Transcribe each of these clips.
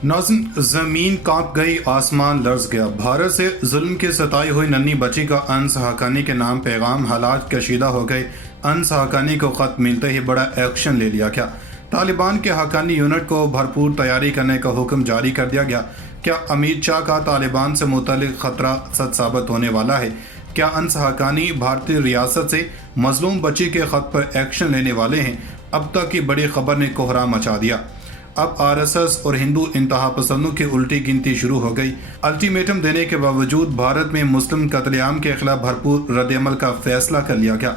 नाज़रीन, ज़मीन कांप गई, आसमान लर्ज़ गया। भारत से जुल्म की सताई हुई नन्ही बच्ची का अनस हक़ानी के नाम पैगाम, हालात कशीदा हो गए। अनस हक़ानी को ख़त मिलते ही बड़ा एक्शन ले लिया गया। तालिबान के हक़ानी यूनिट को भरपूर तैयारी करने का हुक्म जारी कर दिया गया। क्या अमित शाह का तालिबान से मुतल्लिक़ ख़तरा सच साबित होने वाला है? क्या अनस हक़ानी भारतीय रियासत से मजलूम बच्ची के ख़त पर एक्शन लेने वाले हैं? अब तक की बड़ी खबर ने कोहराम मचा दिया। अब आरएसएस और हिंदू इंतहा पसंदों की उल्टी गिनती शुरू हो गई। अल्टीमेटम देने के बावजूद भारत में मुस्लिम कत्लेआम के खिलाफ भरपूर रद्दअमल का फैसला कर लिया गया।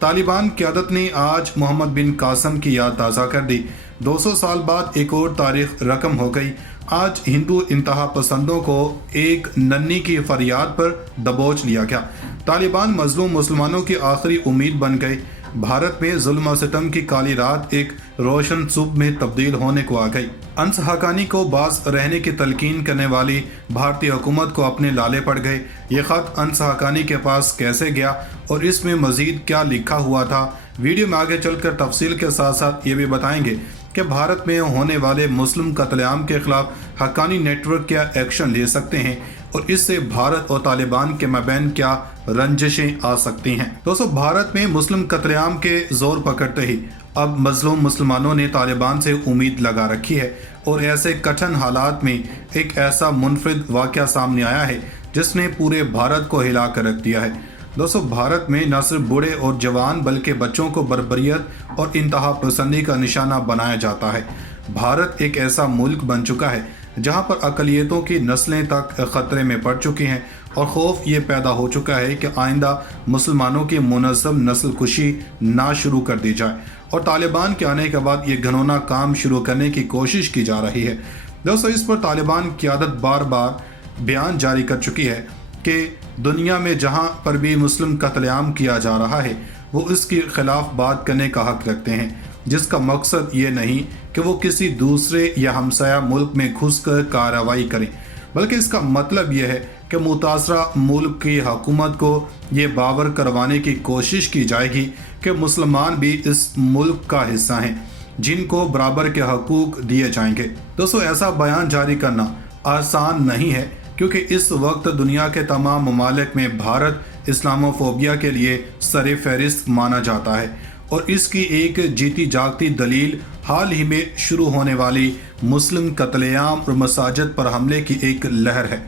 तालिबान क़यादत ने आज मोहम्मद बिन कासम की याद ताज़ा कर दी। 200 साल बाद एक और तारीख रकम हो गई। आज हिंदू इंतहा पसंदों को एक नन्ही की फरियाद पर दबोच लिया गया। तालिबान मजलूम मुसलमानों की आखिरी उम्मीद बन गए। भारत में जुल्म और सितम की काली रात एक रोशन सुबह में तब्दील होने को आ गई। अनस हक़ानी को बाज रहने की तलकीन करने वाली भारतीय हुकूमत को अपने लाले पड़ गए। ये ख़त अनस हक़ानी के पास कैसे गया और इसमें मज़ीद क्या लिखा हुआ था? वीडियो में आगे चलकर तफसील के साथ साथ ये भी बताएंगे कि भारत में होने वाले मुस्लिम कत्लेआम के खिलाफ हक़ानी नेटवर्क क्या एक्शन ले सकते हैं और इससे भारत और तालिबान के मबैन क्या रंजिशें आ सकती हैं। दोस्तों, भारत में मुस्लिम कत्लेआम के जोर पकड़ते ही अब मजलूम मुसलमानों ने तालिबान से उम्मीद लगा रखी है और ऐसे कठिन हालात में एक ऐसा मुनफरिद वाक़या सामने आया है जिसने पूरे भारत को हिला कर रख दिया है। दोस्तों, भारत में न सिर्फ बूढ़े और जवान बल्कि बच्चों को बर्बरियत और इंतहा पसंदी का निशाना बनाया जाता है। भारत एक ऐसा मुल्क बन चुका है जहां पर अक़लियतों की नस्लें तक ख़तरे में पड़ चुकी हैं और खौफ ये पैदा हो चुका है कि आइंदा मुसलमानों की मुनज़्ज़म नस्ल कुशी ना शुरू कर दी जाए और तालिबान के आने के बाद ये घिनौना काम शुरू करने की कोशिश की जा रही है। दोस्तों, इस पर तालिबान क़यादत बार बार बयान जारी कर चुकी है कि दुनिया में जहां पर भी मुस्लिम कत्लेआम किया जा रहा है वो इसके खिलाफ बात करने का हक रखते हैं, जिसका मकसद ये नहीं कि वो किसी दूसरे या हमसाया मुल्क में घुसकर कार्रवाई करें, बल्कि इसका मतलब यह है कि मुतासरा मुल्क की हुकूमत को ये बावर करवाने की कोशिश की जाएगी कि मुसलमान भी इस मुल्क का हिस्सा हैं जिनको बराबर के हकूक दिए जाएंगे। दोस्तों, ऐसा बयान जारी करना आसान नहीं है क्योंकि इस वक्त दुनिया के तमाम ममालिक में भारत इस्लामोफोबिया के लिए सर फहरिस्त माना जाता है और इसकी एक जीती जागती दलील हाल ही में शुरू होने वाली मुस्लिम कत्लेआम और मसाजिद पर हमले की एक लहर है।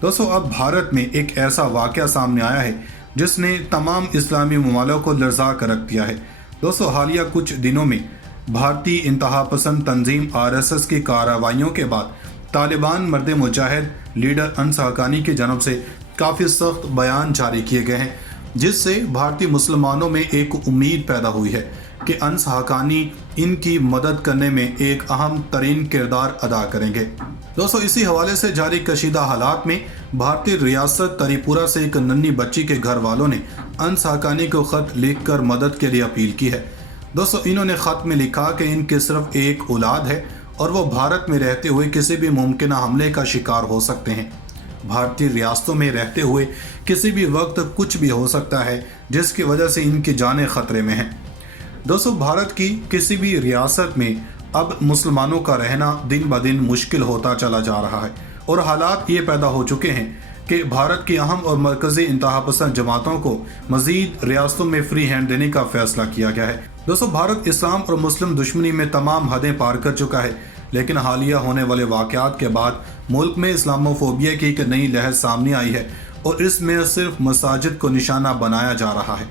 दोस्तों, अब भारत में एक ऐसा वाक़या सामने आया है जिसने तमाम इस्लामी ममालिक को लर्ज़ा कर रख दिया है। दोस्तों, हालिया कुछ दिनों में भारतीय इंतहा पसंद तंजीम आरएसएस की कार्रवाइयों के बाद तालिबान मर्द मुजाहिद लीडर अनस हक़ानी की जानब से काफ़ी सख्त बयान जारी किए गए हैं, जिससे भारतीय मुसलमानों में एक उम्मीद पैदा हुई है कि अनस हक़ानी इनकी मदद करने में एक अहम तरीन किरदार अदा करेंगे। दोस्तों, इसी हवाले से जारी कशीदा हालात में भारतीय रियासत त्रिपुरा से एक नन्ही बच्ची के घर वालों ने अनस हक़ानी को ख़त लिख कर मदद के लिए अपील की है। दोस्तों, इन्होंने ख़त में लिखा कि इनकी सिर्फ एक औलाद है और वो भारत में रहते हुए किसी भी मुमकिन हमले का शिकार हो सकते हैं। भारतीय रियासतों में रहते हुए किसी भी वक्त कुछ भी हो सकता है जिसकी वजह से इनकी जानें खतरे में हैं। दोस्तों, भारत की किसी भी रियासत में अब मुसलमानों का रहना दिन ब दिन मुश्किल होता चला जा रहा है और हालात ये पैदा हो चुके हैं कि भारत की अहम और मरकज़ी इंतहा पसंद जमातों को मज़ीद रियासतों में फ्री हैंड देने का फैसला किया गया है। दोस्तों, भारत इस्लाम और मुस्लिम दुश्मनी में तमाम हदें पार कर चुका है, लेकिन हालिया होने वाले वाक़यात के बाद मुल्क में इस्लामोफोबिया की एक नई लहर सामने आई है और इसमें सिर्फ मसाजिद को निशाना बनाया जा रहा है।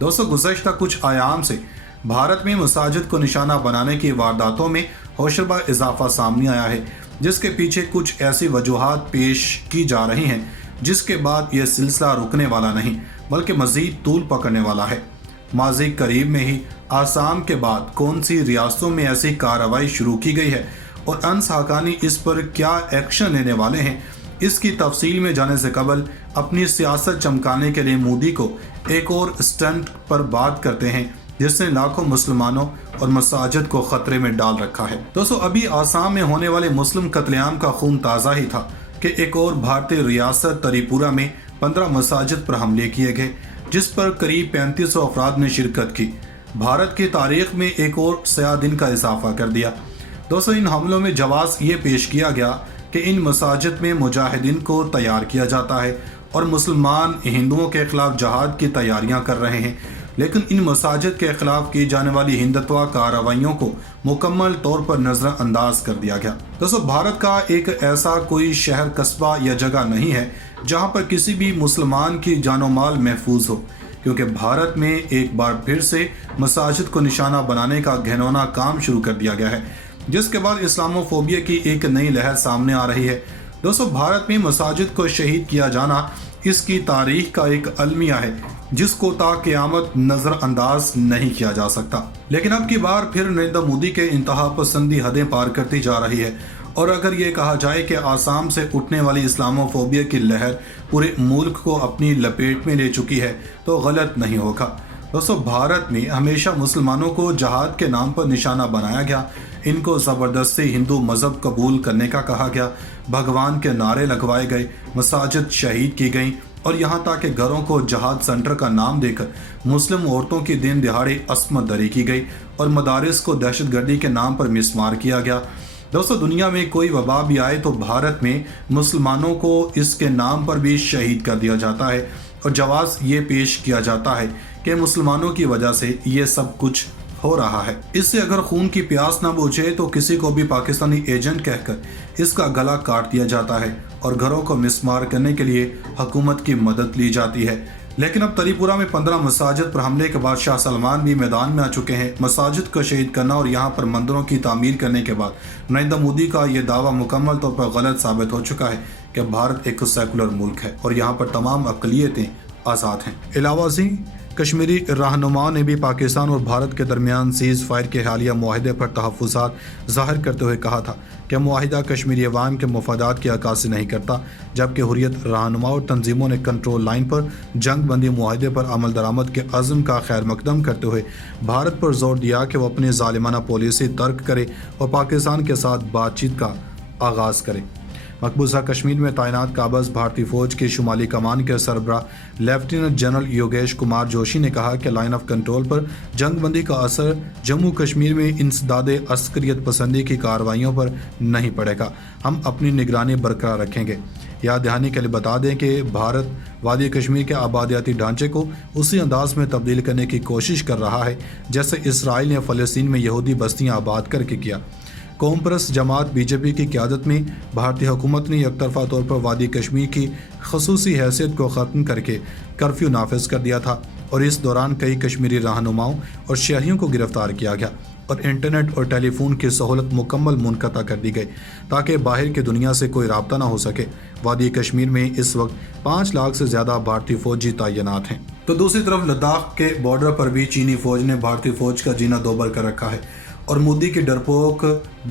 दोस्तों, गुज़श्ता कुछ आयाम से भारत में मसाजिद को निशाना बनाने की वारदातों में होशरबा इजाफा सामने आया है, जिसके पीछे कुछ ऐसी वजूहात पेश की जा रही हैं जिसके बाद यह सिलसिला रुकने वाला नहीं बल्कि मज़ीद तूल पकड़ने वाला है। माज़ी करीब में ही आसाम के बाद कौन सी रियासतों में ऐसी कार्रवाई शुरू की गई है और अनस हक़ानी इस पर क्या एक्शन लेने वाले हैं, इसकी तफसील में जाने से कबल अपनी सियासत चमकाने के लिए मोदी को एक और स्टंट पर बात करते हैं जिसने लाखों मुसलमानों और मसाजिद को खतरे में डाल रखा है। दोस्तों, अभी आसाम में होने वाले मुस्लिम कत्लेआम का खून ताज़ा ही था कि एक और भारतीय रियासत त्रिपुरा में 15 मसाजिद पर हमले किए गए, जिस पर करीब 3500 अफराद ने शिरकत की। भारत की तारीख में एक और 100 दिन का इजाफा कर दिया। दोस्तों इन हमलों में जवाब ये पेश किया गया कि इन मसाजिद में मुजाहिदीन को तैयार किया जाता है और मुसलमान हिंदुओं के खिलाफ जहाद की तैयारियां कर रहे हैं, लेकिन इन मसाजिद के खिलाफ की जाने वाली हिंदुत्व कार्रवाइयों को मुकम्मल तौर पर नजरअंदाज कर दिया गया। दोस्तों भारत का एक ऐसा कोई शहर, कस्बा या जगह नहीं है जहां पर किसी भी मुसलमान की जानो माल महफूज हो, क्योंकि भारत में एक बार फिर से मसाजिद को निशाना बनाने का घिनौना काम शुरू कर दिया गया है, जिसके बाद इस्लामोफोबिया की एक नई लहर सामने आ रही है। दोस्तों भारत में मसाजिद को शहीद किया जाना इसकी तारीख का एक अलमिया है जिसको क़यामत नजरअंदाज नहीं किया जा सकता। लेकिन अब की बार फिर नरेंद्र मोदी के इंतहा पसंदी हदें पार करती जा रही है, और अगर ये कहा जाए कि आसाम से उठने वाली इस्लामोफोबिया की लहर पूरे मुल्क को अपनी लपेट में ले चुकी है तो गलत नहीं होगा। दोस्तों भारत में हमेशा मुसलमानों को जहाद के नाम पर निशाना बनाया गया, इनको ज़बरदस्ती हिंदू मज़हब कबूल करने का कहा गया, भगवान के नारे लगवाए गए, मसाजिद शहीद की गई और यहाँ तक कि घरों को जहाद सेंटर का नाम देकर मुस्लिम औरतों की दिन दिहाड़े अस्मत दरी की गई और मदारिस को दहशतगर्दी के नाम पर मिसमार किया गया। दोस्तों दुनिया में कोई वबा भी आए तो भारत में मुसलमानों को इसके नाम पर भी शहीद कर दिया जाता है और जवाब ये पेश किया जाता है कि मुसलमानों की वजह से ये सब कुछ हो रहा है। इससे अगर खून की प्यास ना बुझे तो किसी को भी पाकिस्तानी एजेंट कहकर इसका गला काट दिया जाता है और घरों को मिसमार करने के लिए हुकूमत की मदद ली जाती है। लेकिन अब तरीपुरा में 15 मसाजिद पर हमले के बाद शाह सलमान भी मैदान में आ चुके हैं। मसाजिद को शहीद करना और यहाँ पर मंदिरों की तामीर करने के बाद नरेंद्र मोदी का ये दावा मुकम्मल तौर पर गलत साबित हो चुका है कि भारत एक सेकुलर मुल्क है और यहाँ पर तमाम अक़लियतें आज़ाद हैं। अलावा से कश्मीरी रहनुमाओं ने भी पाकिस्तान और भारत के दरमियान सीज़ फायर के हालिया मुआहदे पर तहफ़्फ़ुज़ात ज़ाहिर करते हुए कहा था कि मुआहदा कश्मीरी अवाम के मफादात की अक्कासी नहीं करता, जबकि हुर्रियत रहनुमा और तंजीमों ने कंट्रोल लाइन पर जंग बंदी मुआहदे पर अमल दरामद के अज़्म का खैर मकदम करते हुए भारत पर जोर दिया कि वह अपनी ज़ालिमाना पॉलिसी तर्क करे और पाकिस्तान के साथ बातचीत का आगाज़ करे। मकबूजा कश्मीर में तैनात काबज़ भारतीय फ़ौज की शुमाली कमान के सरबराह लेफ्टिनेंट जनरल योगेश कुमार जोशी ने कहा कि लाइन ऑफ कंट्रोल पर जंगबंदी का असर जम्मू कश्मीर में इंसदादे अस्करियत पसंदी की कार्रवाइयों पर नहीं पड़ेगा। हम अपनी निगरानी बरकरार रखेंगे। याद दहानी के लिए बता दें कि भारत वादी कश्मीर के आबादियाती ढांचे को उसी अंदाज में तब्दील करने की कोशिश कर रहा है जैसे इसराइल ने फ़लस्तीन में यहूदी बस्तियाँ आबाद करके किया। कौम परस्त जमात बीजेपी की क़यादत में भारतीय हुकूमत ने एकतरफ़ा तौर पर वादी कश्मीर की खसूसी हैसियत को ख़त्म करके कर्फ्यू नाफिज कर दिया था और इस दौरान कई कश्मीरी रहनुमाओं और शहरियों को गिरफ्तार किया गया और इंटरनेट और टेलीफोन की सहूलत मुकम्मल मुनक़ता कर दी गई ताकि बाहर की दुनिया से कोई रब्ता ना हो सके। वादी कश्मीर में इस वक्त 5 लाख से ज़्यादा भारतीय फ़ौजी तैनात हैं। तो दूसरी तरफ लद्दाख के बॉर्डर पर भी चीनी फ़ौज ने भारतीय फ़ौज का जीना दोबर कर रखा है और मोदी की डरपोक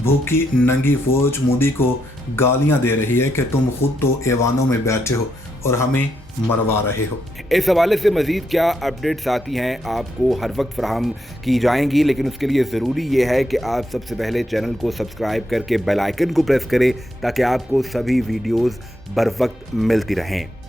भूखी नंगी फौज मोदी को गालियां दे रही है कि तुम खुद तो ऐवानों में बैठे हो और हमें मरवा रहे हो। इस हवाले से मज़ीद क्या अपडेट्स आती हैं आपको हर वक्त फराहम की जाएंगी, लेकिन उसके लिए ज़रूरी ये है कि आप सबसे पहले चैनल को सब्सक्राइब करके बेल आइकन को प्रेस करें ताकि आपको सभी वीडियोज़ बर वक्त मिलती रहें।